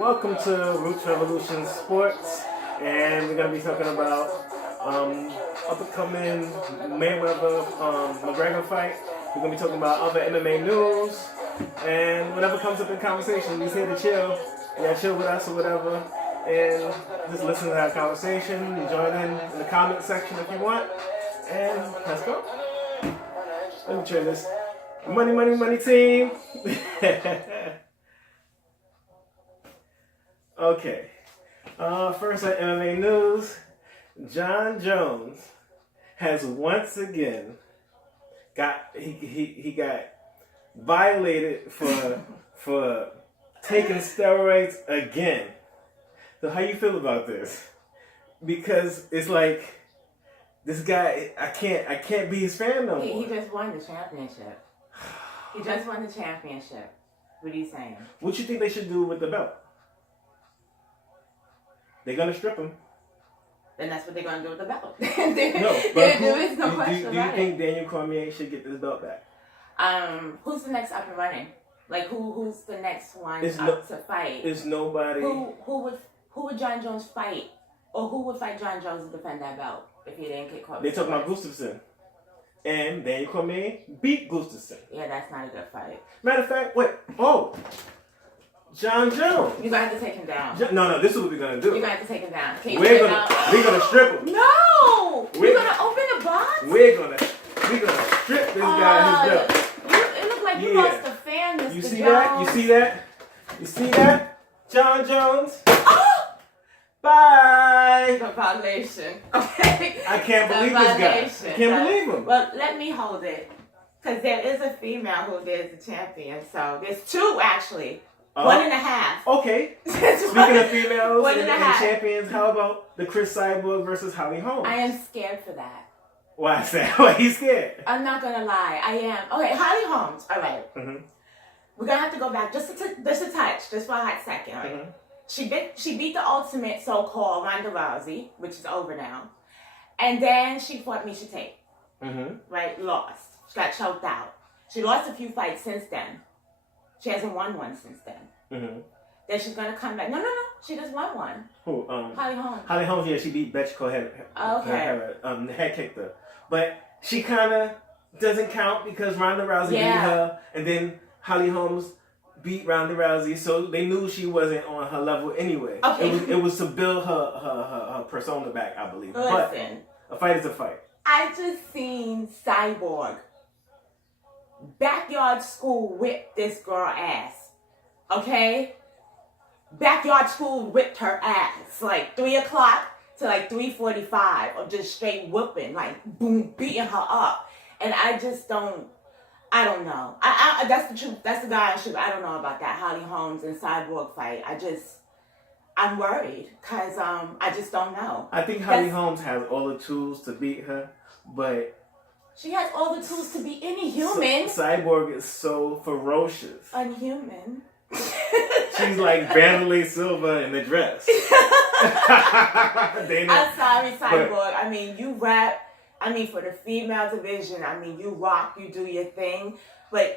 Welcome to Roots Revolution Sports, and we're going to be talking about up-and-coming Mayweather McGregor fight. We're going to be talking about other MMA news, and whatever comes up in conversation, we're here to chill. Yeah, chill with us or whatever, and just listen to our conversation and join in the comment section if you want. And let's go. Let me try this. Money team. Okay. First on MMA news, Jon Jones has once again got violated for taking steroids again. So how you feel about this? Because it's like this guy, I can't be his fan no more. He just won the championship. He just won the championship. What are you saying? What you think they should do with the belt? They're gonna strip him. Then that's what they're gonna do with the belt. No, but there is no question do you about think it. Daniel Cormier should get this belt back? Who's the next up and running? Like who's the next one to fight? It's nobody. Who would Jon Jones fight? Or who would fight Jon Jones to defend that belt if he didn't get caught? They're talking about Gustafsson. And Daniel Cormier beat Gustafsson. Yeah, that's not a good fight. Matter of fact, wait. Oh, Jon Jones. You're gonna have to take him down. No, this is what we're gonna do. You're gonna have to take him down. We're gonna strip him. No! We're gonna open the box? We're gonna strip this guy his belt. It looked like you lost a fan, Mr. You see Jones. that? You see that? Jon Jones? Bye! The violation. Okay. I can't believe this guy. I can't believe him. Well, let me hold it. Because there is a female who is the champion. So there's two actually. 1.5. Okay. Speaking of females and 1.5 champions, how about the Chris Cyborg versus Holly Holm? I am scared for that. Why is that? Why he's scared? I'm not going to lie. I am. Okay, Holly Holmes. All right. Mm-hmm. We're going to have to go back just a touch, just for a hot second. Right? Mm-hmm. She beat the ultimate so-called Ronda Rousey, which is over now. And then she fought Misha Tate. Mm-hmm. Right? Lost. She got choked out. She lost a few fights since then. She hasn't won one since then. Mm-hmm. Then she's going to come back. No. She just won one. Who? Holly Holmes. Holly Holmes, yeah, she beat Betchko head kicked her. But she kind of doesn't count because Ronda Rousey beat her. And then Holly Holmes beat Ronda Rousey. So they knew she wasn't on her level anyway. Okay. It was to build her persona back, I believe. Listen. But a fight is a fight. I just seen Cyborg backyard school whip this girl ass. Okay? Backyard school whipped her ass. Like 3 o'clock to like 3:45 of just straight whooping. Like boom, beating her up. And I don't know. I that's the truth. That's the guy I shoot. I don't know about that Holly Holmes and Cyborg fight. I'm worried because I just don't know. I think Holly Holmes has all the tools to beat her, but she has all the tools to be any human. Cyborg is so ferocious. Unhuman. She's like Vanderlei Silva in the dress. I'm sorry, Cyborg. I mean, you rap. I mean, for the female division, I mean, you rock, you do your thing. But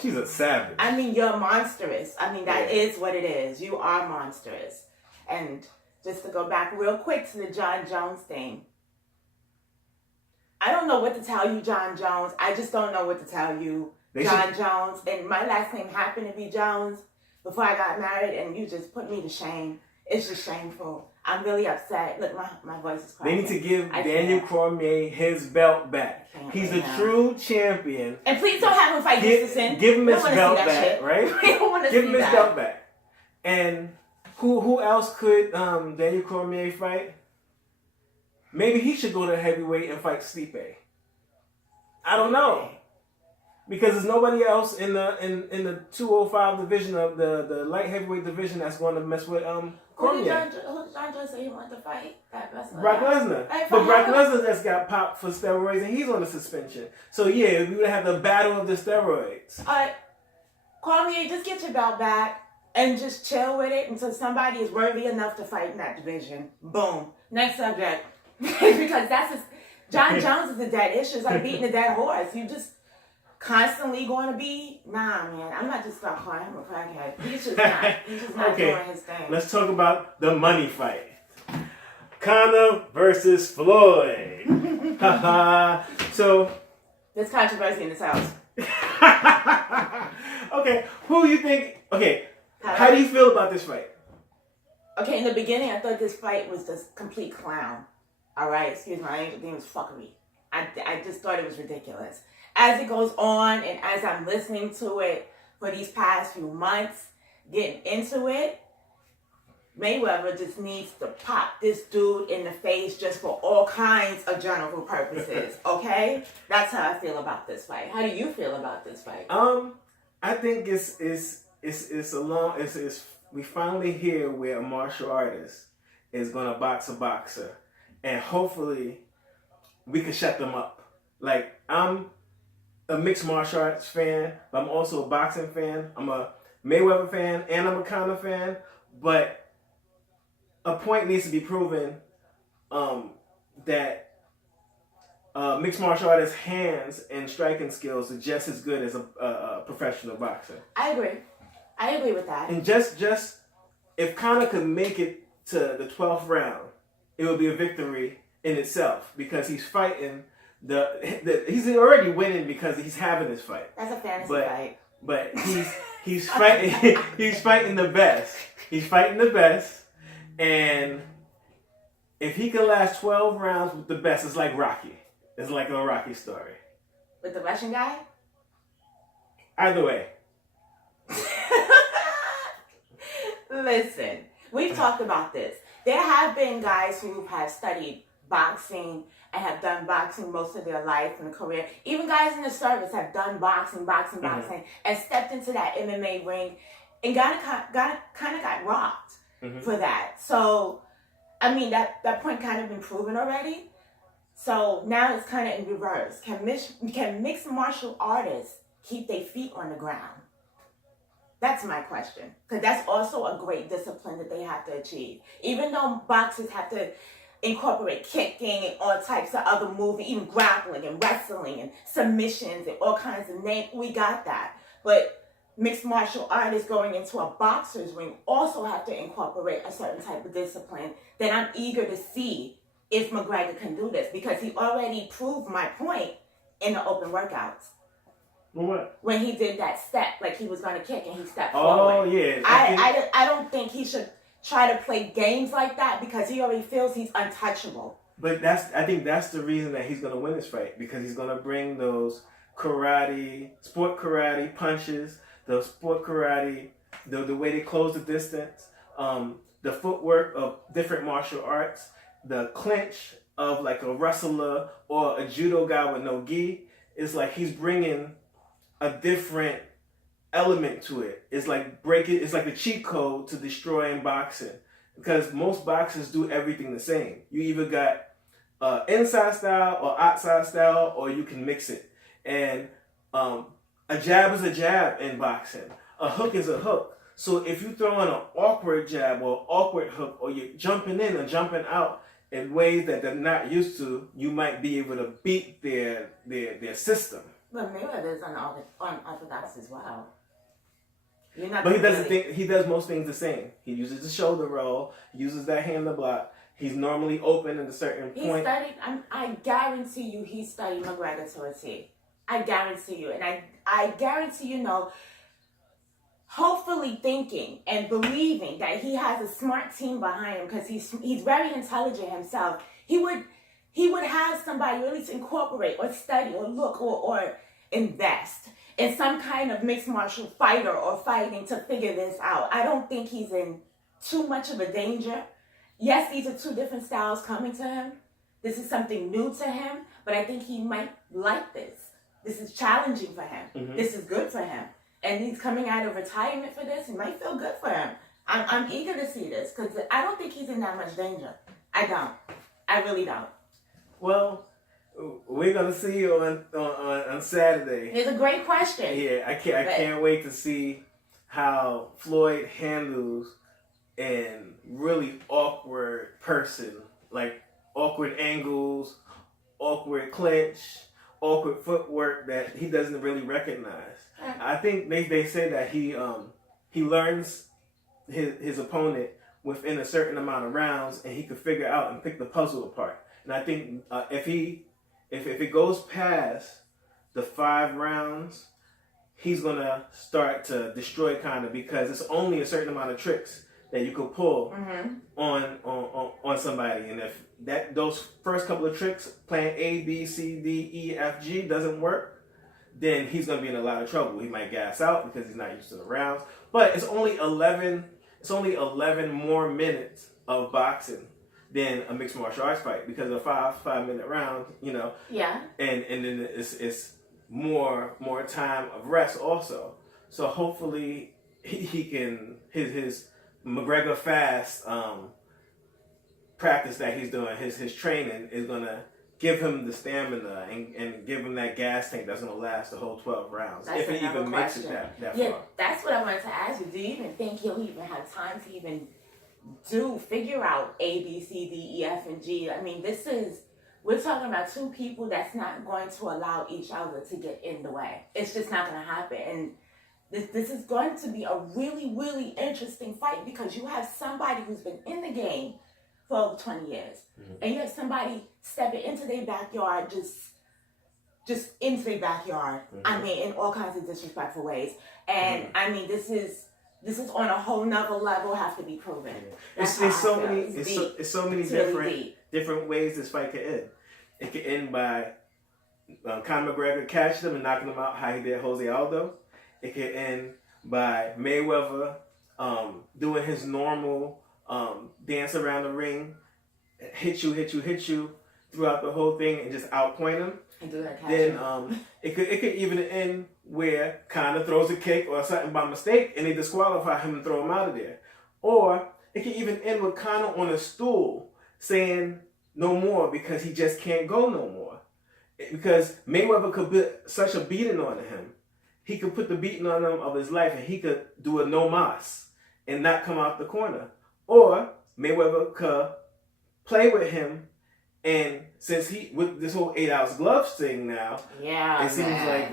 she's a savage. I mean, you're monstrous. I mean, that is what it is. You are monstrous. And just to go back real quick to the Jon Jones thing. I don't know what to tell you, Jon Jones. I just don't know what to tell you, Jon Jones. And my last name happened to be Jones before I got married, and you just put me to shame. It's just shameful. I'm really upset. Look, my voice is cracking. They need to give Daniel Cormier his belt back. He's a true champion. And please don't have him fight Gustafsson. Give him his belt back, right? We don't want to give him his belt back. And who else could Daniel Cormier fight? Maybe he should go to heavyweight and fight Stipe. I don't know. Because there's nobody else in the 205 division of the light heavyweight division that's going to mess with Cormier. Who did Jon Jones say he wanted to fight? Brock Lesnar. But Brock Lesnar just got popped for steroids and he's on a suspension. So yeah, we would have the battle of the steroids. Alright, Cormier, just get your belt back and just chill with it until somebody is worthy enough to fight in that division. Boom. Next subject. Because Jon Jones is a dead issue. It's like beating a dead horse. constantly going to be, nah, man. I'm not just gonna call him a crackhead. He's just not. He's just not Okay, doing his thing. let's talk about the money fight. Conor versus Floyd. So there's controversy in this house. Okay, who you think? Okay, how do you feel about this fight? Okay, in the beginning, I thought this fight was just complete clown. All right, excuse my language, it was fuckery. I just thought it was ridiculous. As it goes on, and as I'm listening to it for these past few months, getting into it, Mayweather just needs to pop this dude in the face just for all kinds of general purposes. Okay, that's how I feel about this fight. How do you feel about this fight? I think it's we finally hear where a martial artist is gonna box a boxer, and hopefully we can shut them up. Like, I'm a mixed martial arts fan, but I'm also a boxing fan. I'm a Mayweather fan and I'm a Conor fan, but a point needs to be proven that mixed martial artists' hands and striking skills are just as good as a professional boxer. I agree with that. And just if Conor could make it to the 12th round, it would be a victory in itself, because he's fighting he's already winning because he's having this fight. That's a fantasy fight. But he's fighting he's fighting the best. He's fighting the best, and if he can last 12 rounds with the best, it's like Rocky. It's like a Rocky story. With the Russian guy? Either way. Listen, we've talked about this. There have been guys who have studied boxing and have done boxing most of their life and career. Even guys in the service have done boxing, and stepped into that MMA ring and kind of got rocked for that. So, I mean, that point kind of been proven already. So now it's kind of in reverse. Can mixed martial artists keep their feet on the ground? That's my question. Because that's also a great discipline that they have to achieve. Even though boxers have to incorporate kicking and all types of other moving, even grappling and wrestling and submissions and all kinds of names, we got that. But mixed martial artists going into a boxer's ring also have to incorporate a certain type of discipline that I'm eager to see if McGregor can do this, because he already proved my point in the open workouts. What? When he did that step, like he was going to kick and he stepped forward. Oh, yeah. I don't think he should try to play games like that, because he already feels he's untouchable. But I think that's the reason that he's going to win this fight, because he's going to bring those sport karate punches, the sport karate, the way they close the distance, the footwork of different martial arts, the clinch of like a wrestler or a judo guy with no gi. It's like he's bringing a different element to it. It's like it's like the cheat code to destroying boxing, because most boxers do everything the same. You either got inside style or outside style, or you can mix it. And a jab is a jab in boxing. A hook is a hook. So if you throw in an awkward jab or awkward hook, or you're jumping in and jumping out in ways that they're not used to, you might be able to beat their system. But Mayweather is unorthodox as well. But he doesn't think he does most things the same. He uses the shoulder roll, uses that hand to block. He's normally open at a certain point. I guarantee you, he studied McGregor to a T. I guarantee you, and I guarantee hopefully thinking and believing that he has a smart team behind him, because he's very intelligent himself. He would have somebody at least incorporate or study or look or invest in some kind of mixed martial fighter or fighting to figure this out. I don't think he's in too much of a danger. Yes, these are two different styles coming to him. This is something new to him, but I think he might like this. This is challenging for him. Mm-hmm. This is good for him. And he's coming out of retirement for this. It might feel good for him. I'm eager to see this, because I don't think he's in that much danger. I don't. I really don't. Well, we're gonna see you on Saturday. It's a great question. Yeah, I can't wait to see how Floyd handles an really awkward person, like awkward angles, awkward clinch, awkward footwork that he doesn't really recognize. I think they say that he learns his opponent within a certain amount of rounds, and he could figure out and pick the puzzle apart. And I think if it goes past the 5 rounds, he's gonna start to destroy Conor, because it's only a certain amount of tricks that you could pull on somebody, and if those first couple of tricks, playing A, B, C, D, E, F, G, doesn't work, then he's gonna be in a lot of trouble. He might gas out because he's not used to the rounds. But it's only 11 more minutes of boxing than a mixed martial arts fight, because a 5-minute round, Yeah. And then it's more time of rest also. So hopefully he can his McGregor fast practice that he's doing, his training is gonna give him the stamina and give him that gas tank that's gonna last the whole 12 rounds. That's if he even makes it question. that Yeah, far. that's what I wanted to ask you. Do you even think he'll even have time to even figure out A, B, C, D, E, F, and G? I mean, we're talking about 2 people that's not going to allow each other to get in the way. It's just not going to happen. And this is going to be a really, really interesting fight, because you have somebody who's been in the game for over 20 years. And you have somebody stepping into their backyard, just into their backyard. I mean, in all kinds of disrespectful ways. And I mean, this is on a whole nother level, have to be proven. It's so many really different ways this fight could end. It could end by Conor McGregor catching him and knocking him out, how he did Jose Aldo. It could end by Mayweather doing his normal dance around the ring, hit you throughout the whole thing, and just outpoint him. And do that catch. Then it could even end where Conor throws a kick or something by mistake, and they disqualify him and throw him out of there. Or it could even end with Conor on a stool saying no more, because he just can't go no more. Because Mayweather could put such a beating on him. He could put the beating on him of his life, and he could do a no mas and not come out the corner. Or Mayweather could play with him, and since with this whole 8-ounce gloves thing now, it seems like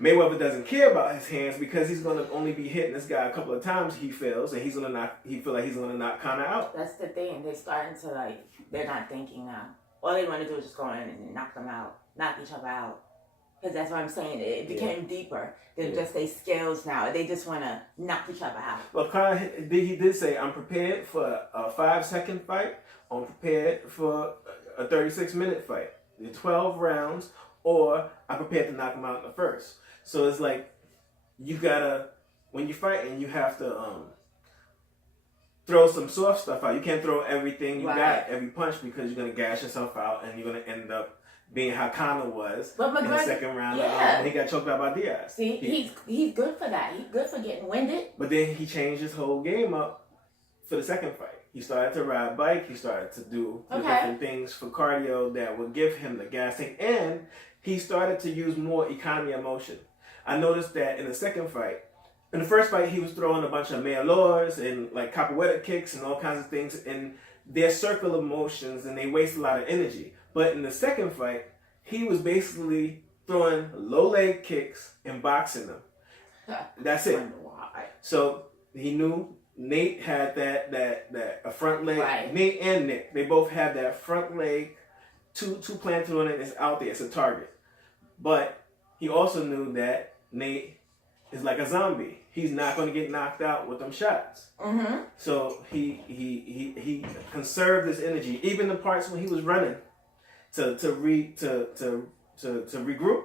Mayweather doesn't care about his hands, because he's gonna only be hitting this guy a couple of times. He feels, and he feel like he's gonna knock Conor out. That's the thing. They're starting to they're not thinking now. All they want to do is just go in and knock them out, knock each other out. Because that's what I'm saying. It became deeper than just their skills now. They just want to knock each other out. Well, Conor, he did say, I'm prepared for a 5-second fight. I'm prepared for a 36-minute fight. The 12 rounds, or I'm prepared to knock him out in the first. So it's like, you gotta, when you fight, and you have to throw some soft stuff out. You can't throw everything you got, every punch, because you're gonna gash yourself out, and you're gonna end up being how Conor was in the second round. Yeah. He got choked out by Diaz. See, he's good for that. He's good for getting winded. But then he changed his whole game up for the second fight. He started to ride bike. He started to do different things for cardio that would give him the gas tank. And he started to use more economy of motion. I noticed that in the second fight, in the first fight, he was throwing a bunch of mealors and like capoeira kicks and all kinds of things in their circle of motions, and they waste a lot of energy. But in the second fight, he was basically throwing low leg kicks and boxing them. That's it. So he knew Nate had that a front leg. Right. Nate and Nick, they both had that front leg, two planted on it. It's out there. It's a target. But he also knew that Nate is like a zombie. He's not going to get knocked out with them shots. So he conserved his energy, even the parts when he was running to regroup.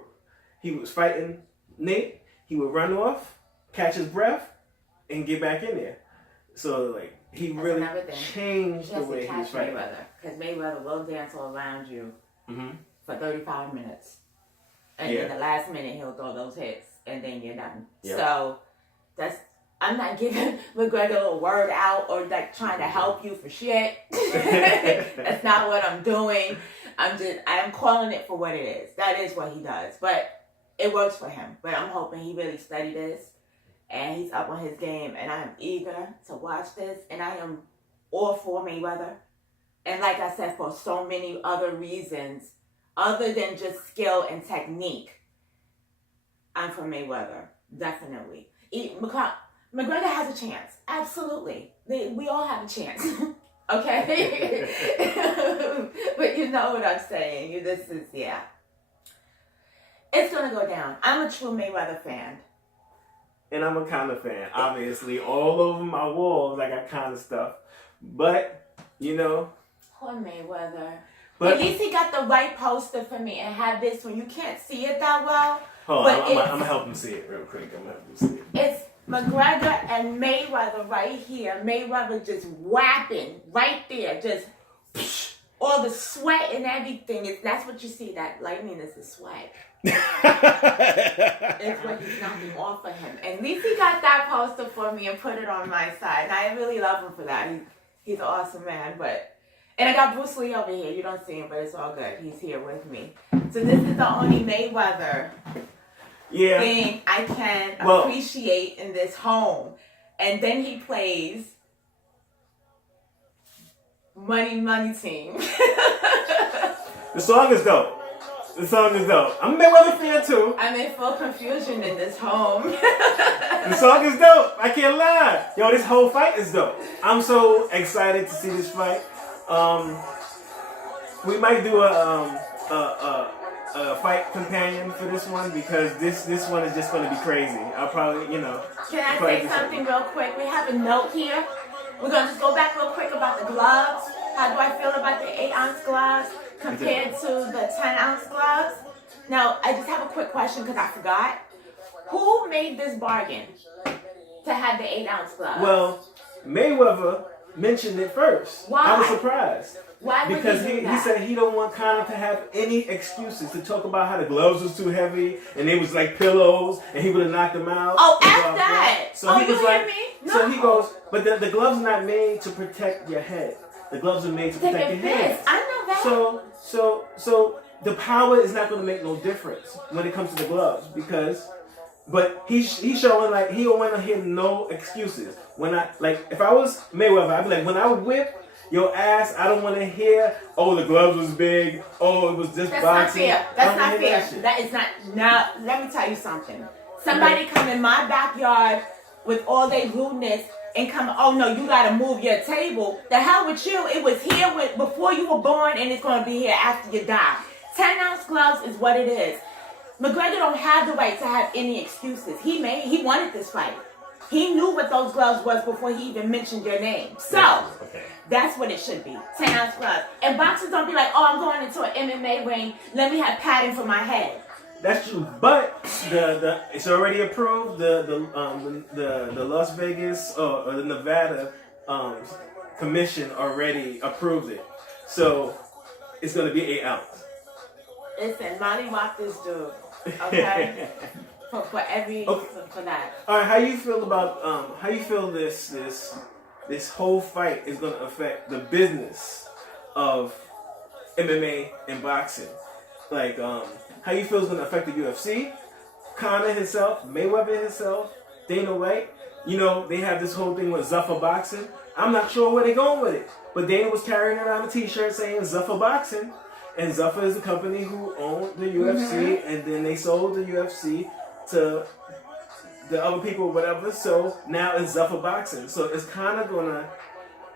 He was fighting Nate. He would run off, catch his breath, and get back in there. So like he really changed the way he was fighting. Because Mayweather will dance all around you for 35 minutes, and in the last minute he'll throw those hits, and then you're done. Yep. So I'm not giving McGregor a word out or like trying to help you for shit. That's not what I'm doing. I'm calling it for what it is. That is what he does. But it works for him. But I'm hoping he really studied this and he's up on his game. And I am eager to watch this. And I am all for Mayweather. And like I said, for so many other reasons, other than just skill and technique, I'm for Mayweather, definitely. McGregor has a chance, absolutely. We all have a chance, okay? But you know what I'm saying. This is, yeah. It's gonna go down. I'm a true Mayweather fan. And I'm a Conor fan, obviously. All over my walls, I got Conor stuff. But, you know. Poor Mayweather. But at least he got the right poster for me and have this one. You can't see it that well. Hold on, I'm going to help him see it real quick. I'm going to help him see it. It's McGregor and Mayweather right here. Mayweather just whapping right there. Just all the sweat and everything. That's what you see. That lightning is the sweat. It's what he's knocking off of him. And at least he got that poster for me and put it on my side. And I really love him for that. He's an awesome man. And I got Bruce Lee over here. You don't see him, but it's all good. He's here with me. So this is the only Mayweather thing I can appreciate in this home. And then he plays Money Team. The song is dope. The song is dope. I'm a Mayweather fan too. I'm in full confusion in this home. The song is dope. I can't lie. Yo, this whole fight is dope. I'm so excited to see this fight. We might do a fight companion for this one because this one is just going to be crazy. I'll probably, Can I say something real quick? We have a note here. We're going to just go back real quick about the gloves. How do I feel about the 8-ounce gloves compared to the 10-ounce gloves? Now, I just have a quick question because I forgot. Who made this bargain to have the 8-ounce gloves? Well, Mayweather mentioned it first. Why? I was surprised. Why would because he do that? He said he don't want Conor to have any excuses to talk about how the gloves was too heavy and they was like pillows and he would have knocked them out. Oh, F that! So he was like, me? No. So he goes, but the gloves are not made to protect your head. The gloves are made to protect your hands. I know that. So the power is not going to make no difference when it comes to the gloves but he's showing like he don't want to hear no excuses. If I was Mayweather, I'd be like, when I whip your ass, I don't want to hear, oh, the gloves was big, oh, it was just boxing. That's not fair. That is not. Now, let me tell you something. Somebody come in my backyard with all their rudeness and come, oh no, you got to move your table. The hell with you. It was here before you were born and it's going to be here after you die. 10-ounce gloves is what it is. McGregor don't have the right to have any excuses. He wanted this fight. He knew what those gloves was before he even mentioned your name. So, that's what it should be. 10-ounce gloves. And boxers don't be like, oh, I'm going into an MMA ring. Let me have padding for my head. That's true, but it's already approved. The Las Vegas or the Nevada commission already approved it, so it's gonna be 8 ounce. Listen, Molly walked this dude, okay? for that. All right, how you feel about how you feel this whole fight is gonna affect the business of MMA and boxing? Like, how you feel is going to affect the UFC, Conor himself, Mayweather himself, Dana White. They have this whole thing with Zuffa Boxing. I'm not sure where they're going with it. But Dana was carrying around a t-shirt saying Zuffa Boxing. And Zuffa is the company who owned the UFC. And then they sold the UFC to the other people or whatever. So now it's Zuffa Boxing. So is Conor going to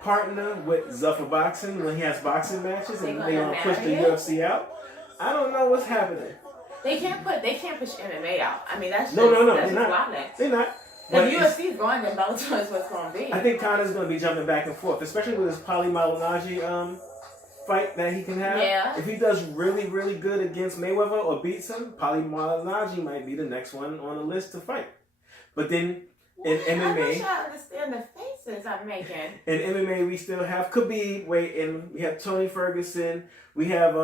partner with Zuffa Boxing when he has boxing matches? And they're going to push the UFC out? I don't know what's happening. They can't push MMA out. I mean, that's just, no, that's they're not. They're not. The UFC is going, then Bellator is what's going to be. I think Conor's going to be jumping back and forth, especially with his Paulie Malignaggi fight that he can have. Yeah. If he does really, really good against Mayweather or beats him, Paulie Malignaggi might be the next one on the list to fight. But then in MMA, I wish I understand the faces I'm making. In MMA, we still have Khabib waiting. We have Tony Ferguson. We have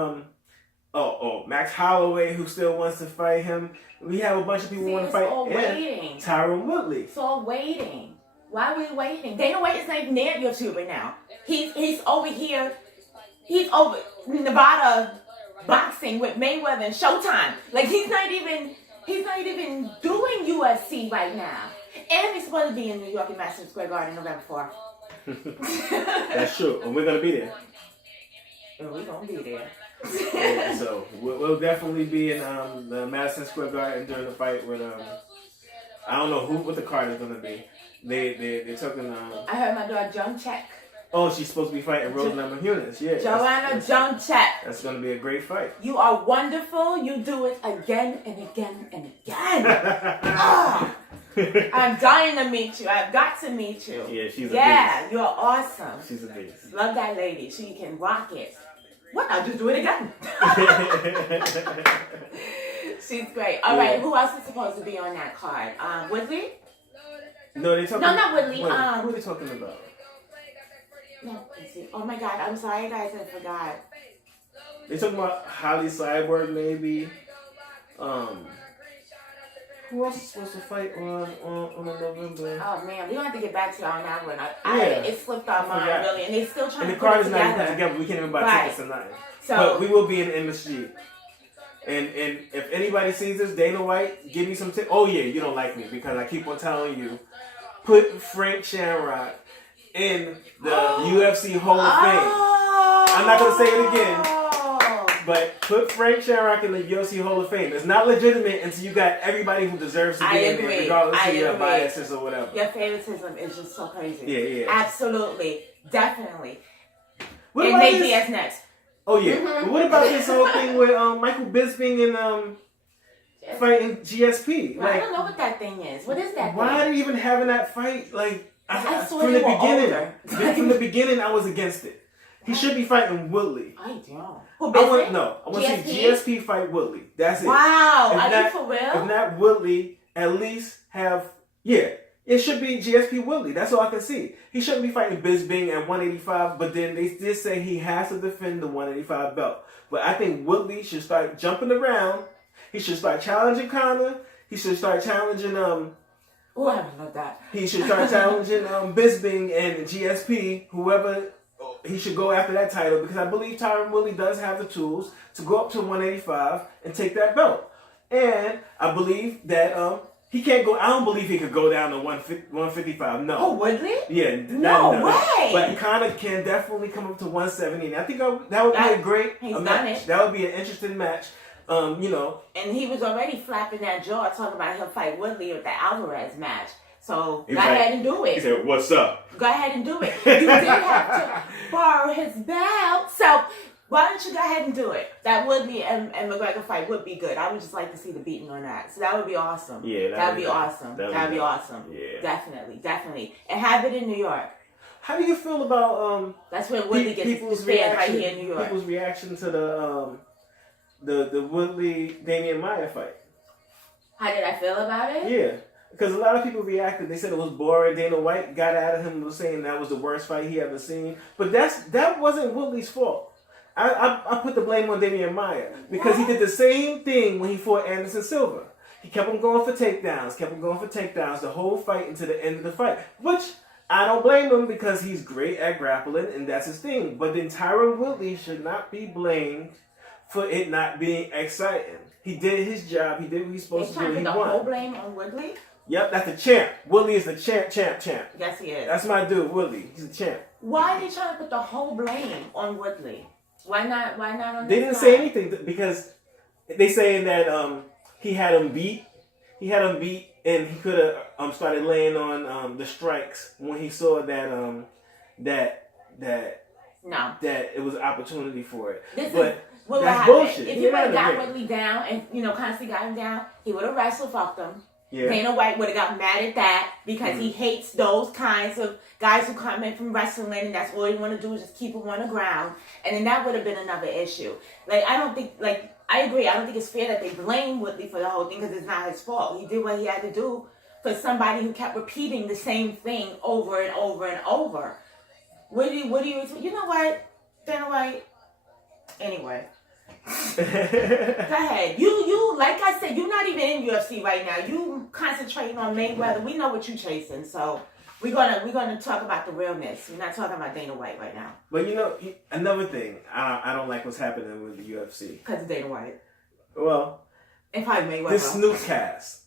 Max Holloway, who still wants to fight him. We have a bunch of people who want to fight. All waiting. Tyron Woodley. It's all waiting. Why are we waiting? Dana White is not even near YouTube right now. He's over here. He's over Nevada boxing with Mayweather and Showtime. Like he's not even doing UFC right now. And he's supposed to be in New York at Madison Square Garden November 4th. That's true. And we're gonna be there. And we're gonna be there. Yeah, so we'll definitely be in the Madison Square Garden during the fight with I don't know what the card is gonna be. They're talking. I heard my daughter Joan Check. Oh, she's supposed to be fighting Rose Namajunas. Yeah. Joanna Joan Check. That's gonna be a great fight. You are wonderful. You do it again and again and again. Oh, I'm dying to meet you. I've got to meet you. Yeah, she's a beast. You're awesome. She's a beast. Love that lady. She can rock it. What? I'll just do it again. She's great. All right, who else is supposed to be on that card? Woodley? No, they talking. No, not Woodley. Who are they talking about? No, oh my God! I'm sorry, guys. I forgot. They talking about Holly Cyborg, maybe. Who else is supposed to fight on November? Oh man, we don't have to get back to you on that one. It slipped our mind really, and they still trying to the put card it is not even together. together. We can't even buy tickets tonight. So, but we will be in MSG. And if anybody sees this, Dana White, give me some tips. Oh yeah, you don't like me because I keep on telling you, put Frank Shamrock in the UFC Hall of Fame. I'm not gonna say it again, but put Frank Shamrock in the UFC Hall of Fame. It's not legitimate until you got everybody who deserves to be in there, regardless of your biases or whatever. Your favoritism is just so crazy. Yeah. Absolutely, definitely. What and Nate Diaz next. Oh yeah. But what about this whole thing with Michael Bisping and fighting GSP? Well, I don't know what that thing is. What is that? Why are they even having that fight? Like from the beginning. From the beginning, I was against it. He should be fighting Woodley. I don't. I want to see GSP fight Woodley. That's it. Wow, are you for real? If not Woodley, at least have it should be GSP Woodley. That's all I can see. He shouldn't be fighting Bisping at 185, but then they did say he has to defend the 185 belt. But I think Woodley should start jumping around. He should start challenging Conor. He should start challenging Oh, I don't know that. He should start challenging Bisping and GSP, whoever. He should go after that title because I believe Tyron Woodley does have the tools to go up to 185 and take that belt. And I believe that he can't go. I don't believe he could go down to 155. No. Oh, Woodley? Yeah. No way. But Conor can definitely come up to 170. And I think that would be a great match. That would be an interesting match. And he was already flapping that jaw talking about he'll fight Woodley with the Alvarez match. So go ahead and do it. He said, "What's up?" Go ahead and do it. You did have to borrow his belt. So why don't you go ahead and do it? That Woodley and McGregor fight would be good. I would just like to see the beating on that. So that would be awesome. Yeah, that would be awesome. That would be awesome. Yeah. Definitely. And have it in New York. How do you feel about That's where Woodley gets his fans right here in New York. People's reaction to the Woodley Damian Maia fight? How did I feel about it? Yeah. Because a lot of people reacted. They said it was boring. Dana White got at him and was saying that was the worst fight he ever seen. But that wasn't Woodley's fault. I put the blame on Damian Maia because he did the same thing when he fought Anderson Silva. He kept on going for takedowns, the whole fight until the end of the fight. Which I don't blame him because he's great at grappling and that's his thing. But then Tyron Woodley should not be blamed for it not being exciting. He did his job. He did what he's supposed to do. He won. The whole blame on Woodley? Yep, that's the champ. Woodley is the champ. Yes, he is. That's my dude, Woodley. He's a champ. Why are they trying to put the whole blame on Woodley? Why not on They didn't say anything because they saying that he had him beat. He had him beat, and he could have started laying on the strikes when he saw that that it was an opportunity for it. That's bullshit. If he would have got Woodley down and constantly got him down, he would have wrestled, fucked him. Yeah. Dana White would have got mad at that because he hates those kinds of guys who come in from wrestling and that's all you want to do is just keep him on the ground. And then that would have been another issue. I agree. I don't think it's fair that they blame Woodley for the whole thing because it's not his fault. He did what he had to do for somebody who kept repeating the same thing over and over and over. What do you know what, Dana White? Anyway. Go ahead. You like I said, you're not even in UFC right now. You concentrating on Mayweather. We know what you're chasing, so we're gonna talk about the realness. We're not talking about Dana White right now. But another thing, I don't like what's happening with the UFC. Because of Dana White. Well, and probably Mayweather. The Snoop cast.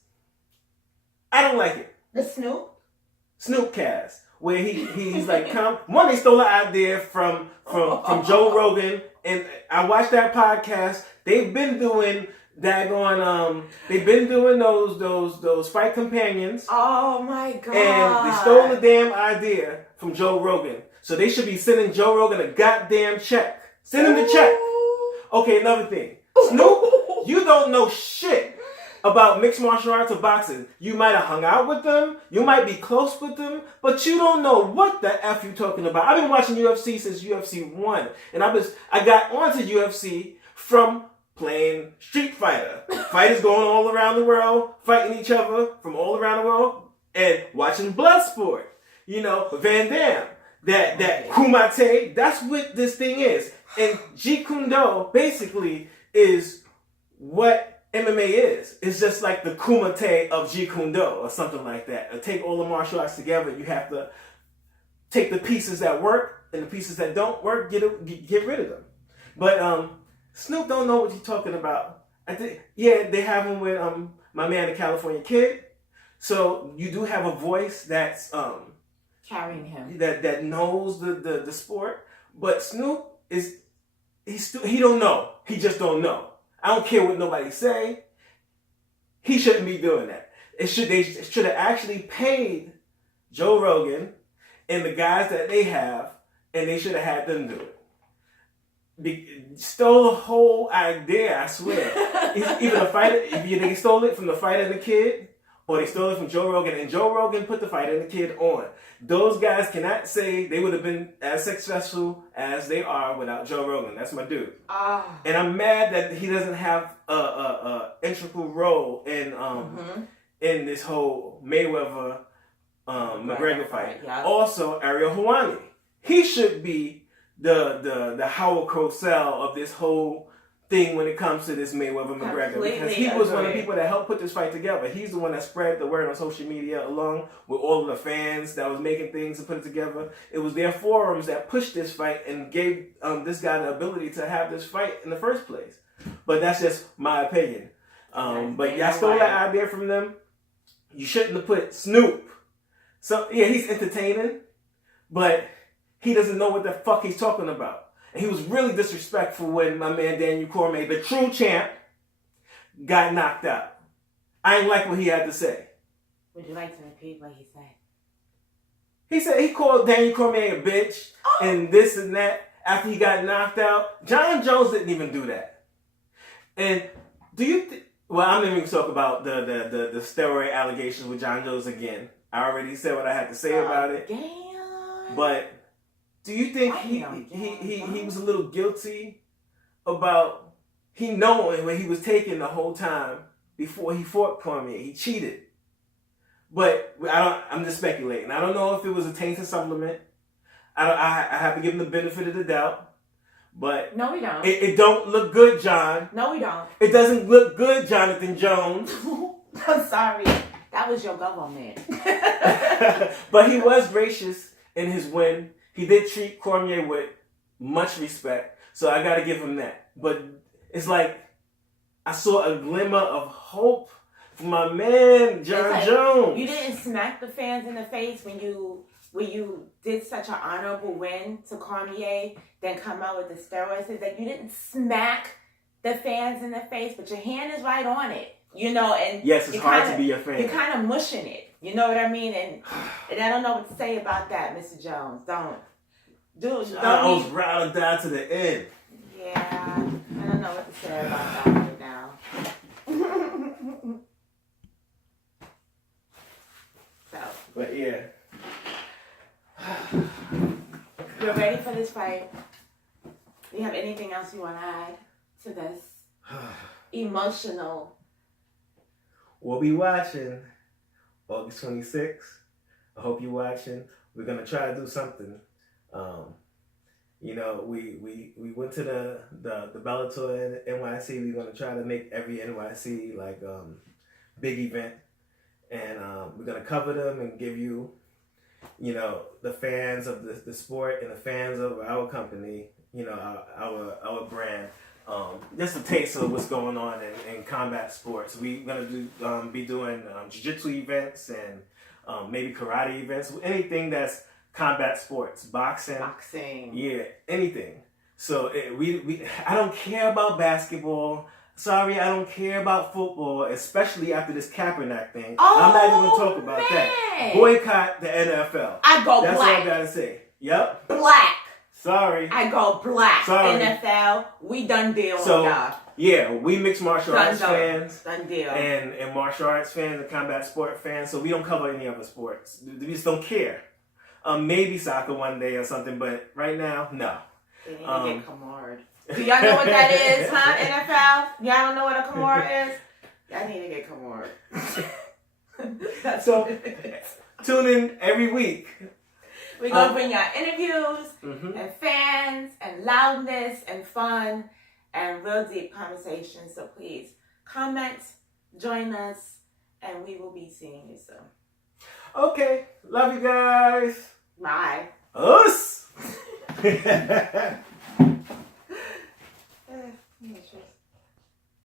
I don't like it. The Snoop? Snoop cast. where he's like, one, they stole an idea from Joe Rogan, and I watched that podcast. They've been doing they've been doing those fight companions. Oh my god! And they stole the damn idea from Joe Rogan, so they should be sending Joe Rogan a goddamn check. Send him the check. Okay, another thing, Snoop, you don't know shit about mixed martial arts or boxing. You might have hung out with them, you might be close with them, but you don't know what the F you talking about. I've been watching UFC since UFC 1, and I got onto UFC from playing Street Fighter. Fighters going all around the world, fighting each other from all around the world, and watching Bloodsport. You know, Van Damme, that Kumite, that's what this thing is. And Jeet Kune Do basically is what MMA is. It's just like the Kumite of Jeet Kune Do or something like that. Take all the martial arts together. You have to take the pieces that work and the pieces that don't work, get rid of them. But Snoop don't know what he's talking about. I think, yeah, they have him with my man, the California Kid. So you do have a voice that's carrying him, that knows the sport. But Snoop he don't know. He just don't know. I don't care what nobody say. He shouldn't be doing that. They should have actually paid Joe Rogan and the guys that they have, and they should have had them do it. Stole the whole idea, I swear. Either the fighter, they stole it from the Fighter and the Kid, or they stole it from Joe Rogan, and Joe Rogan put the Fighter and the Kid on. Those guys cannot say they would have been as successful as they are without Joe Rogan. That's my dude. And I'm mad that he doesn't have a integral role in this whole Mayweather McGregor fight. Yeah. Also, Ariel Helwani. He should be the Howard Cosell of this whole thing when it comes to this Mayweather McGregor, because he was one of the people that helped put this fight together. He's the one that spread the word on social media along with all of the fans that was making things and put it together. It was their forums that pushed this fight and gave this guy the ability to have this fight in the first place. But that's just my opinion. But y'all stole that idea from them. You shouldn't have put Snoop. So yeah, he's entertaining, but he doesn't know what the fuck he's talking about. And he was really disrespectful when my man Daniel Cormier, the true champ, got knocked out. I didn't like what he had to say. Would you like to repeat what he said? He said he called Daniel Cormier a bitch and this and that after he got knocked out. Jon Jones didn't even do that. And do you well, I'm not even going to talk about the steroid allegations with Jon Jones again. I already said what I had to say about it. Damn. But do you think he was a little guilty about he knowing where he was taking the whole time before he fought Cormier? He cheated. But I'm just speculating. I don't know if it was a tainted supplement. I have to give him the benefit of the doubt. But no, we don't. It don't look good, John. No, we don't. It doesn't look good, Jonathan Jones. I'm sorry. That was your government. But he was gracious in his win. He did treat Cormier with much respect, so I got to give him that. But it's like I saw a glimmer of hope for my man, Jon Jones. You didn't smack the fans in the face when you did such an honorable win to Cormier, then come out with the steroids. It's like you didn't smack the fans in the face, but your hand is right on it. You know, and yes, it's hard to be a fan. You're kind of mushing it. You know what I mean? And I don't know what to say about that, Mr. Jones. I was ride or die to the end. Yeah, I don't know what to say about that right now. So. But yeah. You're ready for this fight? Do you have anything else you want to add to this emotional? We'll be watching August 26th. I hope you're watching. We're going to try to do something. You know, we went to the Bellator in NYC. We're going to try to make every NYC like big event. And we're going to cover them and give you, you know, the fans of the sport and the fans of our company, you know, our brand. Just a taste of what's going on in combat sports. We're gonna be doing jiu-jitsu events and maybe karate events, anything that's combat sports, boxing, yeah, anything. So I don't care about basketball. Sorry, I don't care about football, especially after this Kaepernick thing. I'm not even going to talk about that. Boycott the NFL. I go That's black. all I got to say. Yep. Black. Sorry. I go black. Sorry. NFL, we done deal so, with y'all. Yeah, we mixed martial arts fans. Done deal. And martial arts fans and combat sport fans, so we don't cover any other sports. We just don't care. Maybe soccer one day or something, but right now, no. They need to get Kamard. Do y'all know what that is, huh, NFL? Y'all don't know what a Kamard is? Y'all need to get Kamard. That's so, what it is. Tune in every week. We're going to bring y'all interviews and fans and loudness and fun and real deep conversations. So please comment, join us, and we will be seeing you soon. Okay. Love you guys. Bye. Us. Interesting.